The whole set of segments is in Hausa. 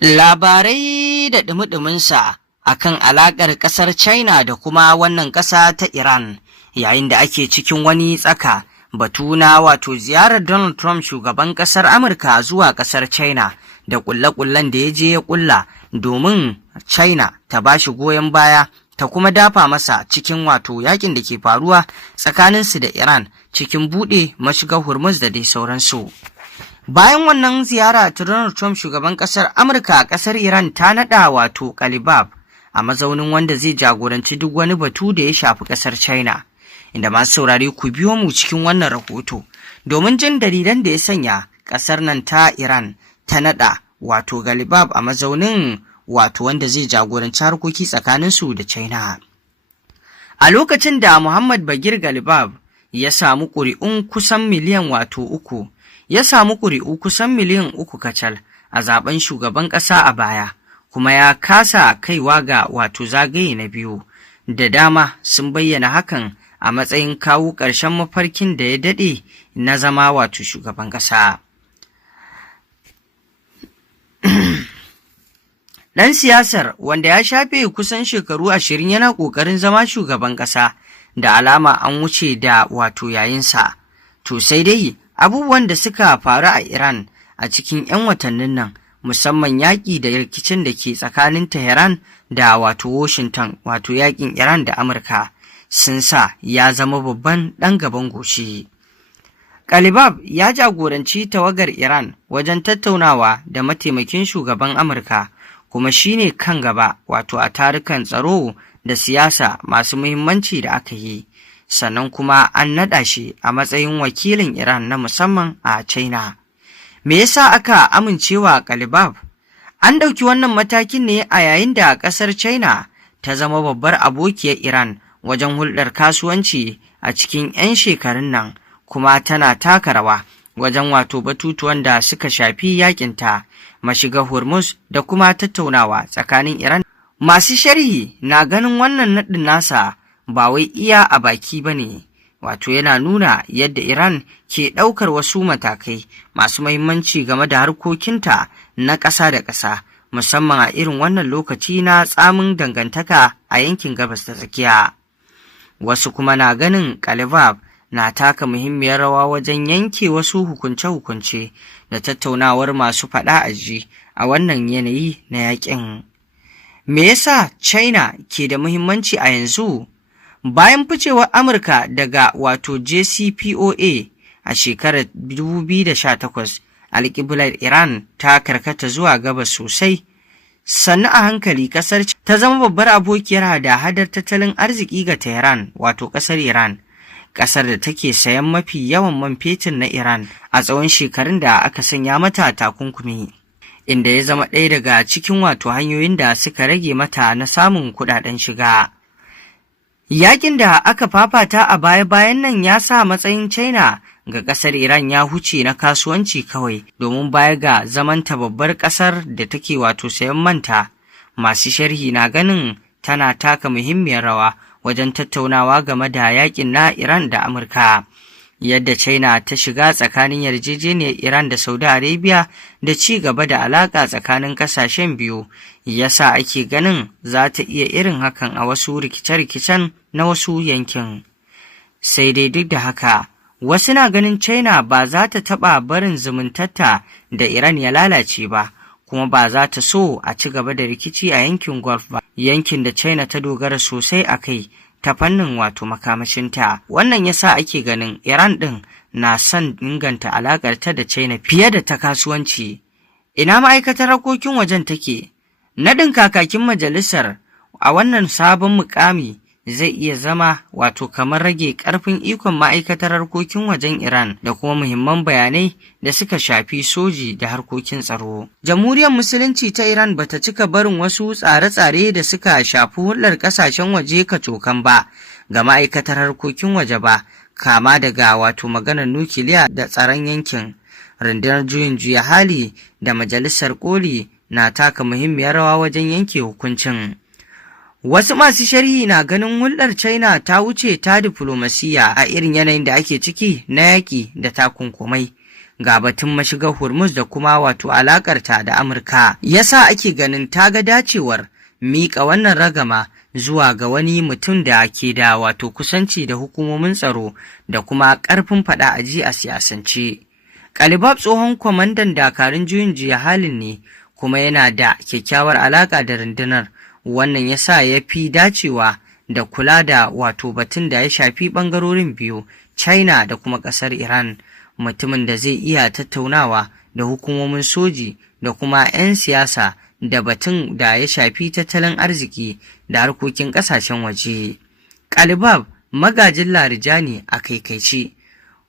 Labarai da ɗumi-ɗuminsa a kan alaƙar ƙasar China da kuma wannan ƙasa ta Iran, yayin da ake cikin wani tsaka batu na wato ziyarar Donald Trump shugaban ƙasar Amurka zuwa ƙasar China da ƙulle-ƙullen da ya je ya ƙulla domin China ta ba shi goyon baya ta kuma dafa masa cikin wato yakin da ke faruwa tsakaninsu da Iran cikin buɗe mashigar Hormuz da dai sauransu. Bayan wannan ziyara ta Donald Trump shugaban ƙasar Amurka a ƙasar Iran ta naɗa wato Kalibab a mazaunin wanda zai jagoranci duk wani batu da ya shafi ƙasar China, inda masu saurare ku biyo mu cikin wannan rahoto domin jin dalilan da ya sanya ƙasar nan ta Iran ta naɗa wato Kalibab a mazaunin wato wanda zai jagoranci harkoki tsakaninsu da China. A lokacin da Muhammad Bagir Kalibab ya samu ƙuri'un kusan miliyan wato 3, ya samu ƙuri'u kusan miliyan 3 kacal a zaben shugaban ƙasa a baya, kuma ya kasa kaiwa ga wato zagaye na biyu. Da dama sun bayyana hakan a matsayin kawo ƙarshen mafarkin da ya daɗe na zama wato shugaban ƙasa. Ɗan siyasar wanda ya shafe kusan shekaru 20 yana ƙoƙarin zama shugaban ƙasa, da alama an wuce da wato yayinsa. To sai dai abubuwan da suka faru a Iran a cikin 'yan watannin nan, musamman yaƙi da rikicin da ke tsakanin Tehran da wato Washington, wato yaƙin Iran da Amurka, sun sa ya zama babban ɗan gaban goshi. Kalibab ya jagoranci tawagar Iran wajen tattaunawa da mataimakin shugaban Amurka, kuma shine kan gaba wato a tarukan tsaro da siyasa masu muhimmanci da aka yi. Sannan kuma an naɗa shi a matsayin wakilin Iran na musamman a China. Me yasa aka amincewa Kalibab? An ɗauki wannan matakin ne a yayin da ƙasar China ta zama babbar abokiyar Iran wajen hulɗar kasuwanci a cikin 'yan shekarun nan, kuma tana taka rawa wajen wato batutuwan da suka shafi yakinta, mashigar Hormuz da kuma tattaunawa tsakanin Iran. Masu sharhi na ganin wannan naɗin nasa ba wai iya a baki ba ne, wato yana nuna yadda Iran ke ɗaukar wasu matakai masu mahimmanci game da harkokinta na ƙasa da ƙasa, musamman a irin wannan lokaci na tsamin dangantaka a yankin gabas ta tsakiya. Wasu kuma na ganin Kalibab na taka muhimmiyar rawa wajen yanke wasu hukunce-hukunce da tattaunawar masu faɗa a ji a wannan yanayi na yaƙin. Me yasa China ke da muhimmanci a yanzu? Bayan ficewar Amurka daga wato JCPOA a shekarar 2018, alƙiblar Iran ta karkata zuwa gabas sosai. Sannu a hankali ƙasar ta zama babbar abokiyar hada-hadar tattalin arziki ga Tehran, wato ƙasar Iran, ƙasar da take sayan mafi yawan man fetur na Iran a tsawon shekarun da aka sanya mata takunkumi, inda ya zama ɗaya daga cikin wato hanyoyin da suka rage mata na samun kuɗaɗen shiga. Yakin da aka fafata a baya-bayan nan ya sa matsayin China ga ƙasar Iran ya huce na kasuwanci kawai, domin baya ga zamanta babbar ƙasar da take wato sayan manta, masu sharhi na ganin tana taka muhimmiyar rawa wajen tattaunawa game da yakin na Iran da Amurka. Yadda China ta shiga tsakanin yarjejeniyar Iran da Saudi Arabia da ci gaba da alaƙa tsakanin ƙasashen biyu, yasa ake ganin za ta iya irin hakan a wasu rikice-rikicen na wasu yankin. Sai dai duk da haka, wasu na ganin China ba za ta taɓa barin zumuntarta da Iran ya lalace ba, kuma ba za ta so a ci gaba da rikici a yankin Gulf ba, yankin da China ta dogara sosai a kai ta fannin wato makamashinta. Wannan yasa ake ganin Iran ɗin na son inganta alaƙarta da China fiye da ta kasuwanci. Ina ma'aikatar harkokin wajen take? Naɗin kakakin majalisar a wannan sabon mukami zai iya zama wato kamar rage ƙarfin ikon ma'aikatar harkokin wajen Iran da kuma muhimman bayanai da suka shafi soji da harkokin tsaro. Jamhuriyar Musulunci ta Iran bata cika barin wasu tsare-tsare da suka shafi hulɗar ƙasashen waje kacokan ba ga ma'aikatar harkokin waje ba, kama daga wato maganar nukiliya da tsaron yankin. Rundunar juyin juya hali da majalisar koli na taka muhimmiyar rawa wajen yanke hukuncin. Wasu masu sharhi na ganin hulɗar China ta wuce ta diflomasiyya a irin yanayin da ake ciki na yaƙi da takunkumai. ga batun mashigar Hormuz da kuma wato alakarta da Amurka. Yasa ake ganin ta ga dacewar miƙa wannan ragama zuwa ga wani mutum da ke da wato kusanci da hukumomin tsaro da kuma ƙarfin faɗa a ji a siyasance. Qalibab tsohon kwamandan dakarun juyin juya halin ne kuma yana da kyakkyawar alaƙa da rundunar, wannan yasa ya fi dacewa da kula da wato batun da ya shafi ɓangarorin biyu, China da kuma ƙasar Iran, mutumin da zai iya tattaunawa da hukumomin soji da kuma 'yan siyasa da batun da ya shafi tattalin arziki da harkokin ƙasashen waje. Qalibab magajin Larijani a kaikaice.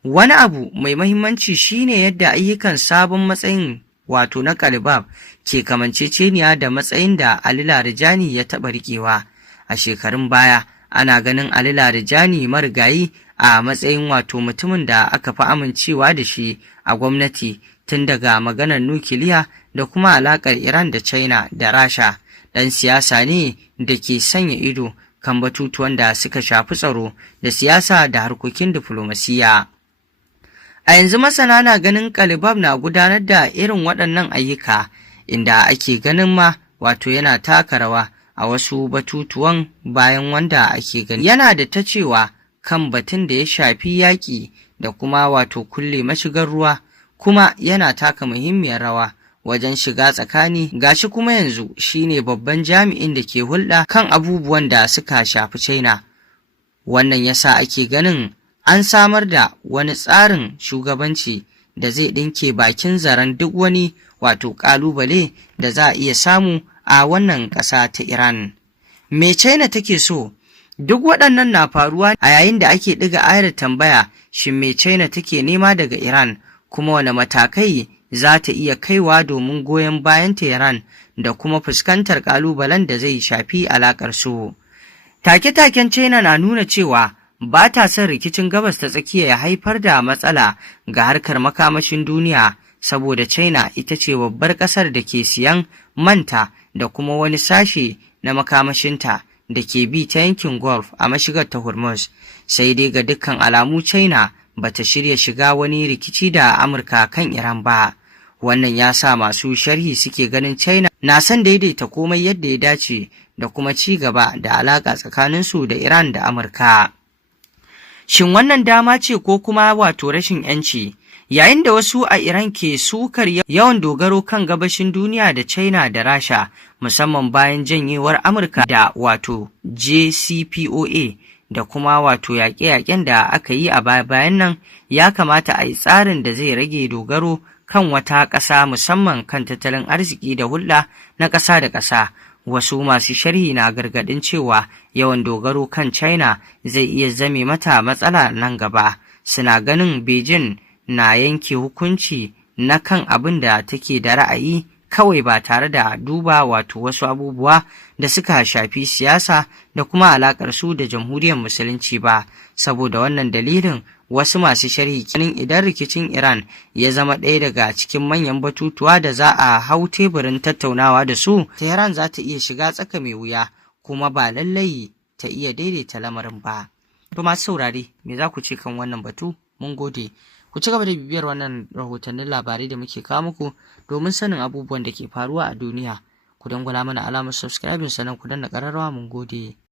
Wani abu mai mahimmanci shine yadda ayyukan sabon matsayin wato na Qalibab ke kamanceceniya da matsayin da Ali Larijani ya taɓa riƙewa. A shekarun baya ana ganin Ali Larijani marigayi a matsayin wato mutumin da aka fi amincewa da shi a gwamnati tun daga maganar nukiliya da kuma alaƙar Iran da China da Rasha. Ɗan siyasa ne da ke sanya ido kan batutuwan da suka shafi tsaro da siyasa da harkokin diflomasiyya. A yanzu masana na ganin Qalibab na gudanar da irin waɗannan ayyuka inda ake ganin ma wato yana taka rawa a wasu batutuwan bayan wanda ake gani yana da ta cewa kan batun da ya shafi yaƙi da kuma wato kulle mashigar ruwa, kuma yana taka muhimmiyar rawa wajen shiga tsakani, gashi kuma yanzu shine babban jami'in da ke hulɗa kan abubuwan da suka shafi China. Wannan yasa ake ganin an samar da wani tsarin shugabanci da zai ɗinke bakin zaren duk wani wato ƙalubale da za a iya samu a wannan ƙasa ta Iran. Me China take so? Duk waɗannan na faruwa a yayin da ake ɗiga ayar tambaya, shin me China take nema daga Iran, kuma wane matakai za ta iya kaiwa domin goyon bayan Tehran da kuma fuskantar ƙalubalen da zai shafi alaƙar su. Take-taken China na nuna cewa ba ta son rikicin gabas ta tsakiya ya haifar da matsala ga harkar makamashin duniya, saboda China ita ce babbar ƙasar da ke siyan manta da kuma wani sashe na makamashinta da ke bi ta yankin Gulf a mashigar ta Hormuz. Sai dai ga dukkan alamu China ba ta shirya shiga wani rikici da Amurka kan Iran ba. Wannan ya sa masu sharhi suke ganin China na son daidaita komai yadda ya dace da kuma ci gaba da alaƙa tsakaninsu da Iran da Amurka. Shin wannan dama ce ko kuma wato rashin 'yanci? Yayin da wasu a Iran ke sukar yawan dogaro kan gabashin duniya da China da Rasha, musamman bayan janyewar Amurka da wato JCPOA da kuma wato yaƙe-yaƙen da aka yi a baya-bayan nan, ya kamata a yi tsarin da zai rage dogaro kan wata ƙasa, musamman kan tattalin arziki da hulɗa na ƙasa da ƙasa. Wasu masu sharhi na gargaɗin cewa yawan dogaro kan China zai iya zame mata matsala nan gaba. Suna ganin Beijing na yanke hukunci na kan abin da take da ra'ayi kawai ba tare da duba wato wasu abubuwa da suka shafi siyasa da kuma alaƙar su da jamhuriyar musulunci ba. Saboda wannan dalilin wasu masu sharhi ganin idan rikicin Iran ya zama ɗaya daga cikin manyan batutuwa da za a hau teburin tattaunawa da su, Tehran za ta iya shiga tsaka mai wuya kuma ba lallai ta iya daidaita lamarin ba. To masu saurare, me za ku ce kan wannan batu? Mun gode. Ku ci gaba da bibiyar wannan rahotannin labarai da muke kawo muku domin sanin abubuwan da ke faruwa a duniya. Ku dangwala mana alamar subscribing sannan ku danna ƙararrawa. Mun gode.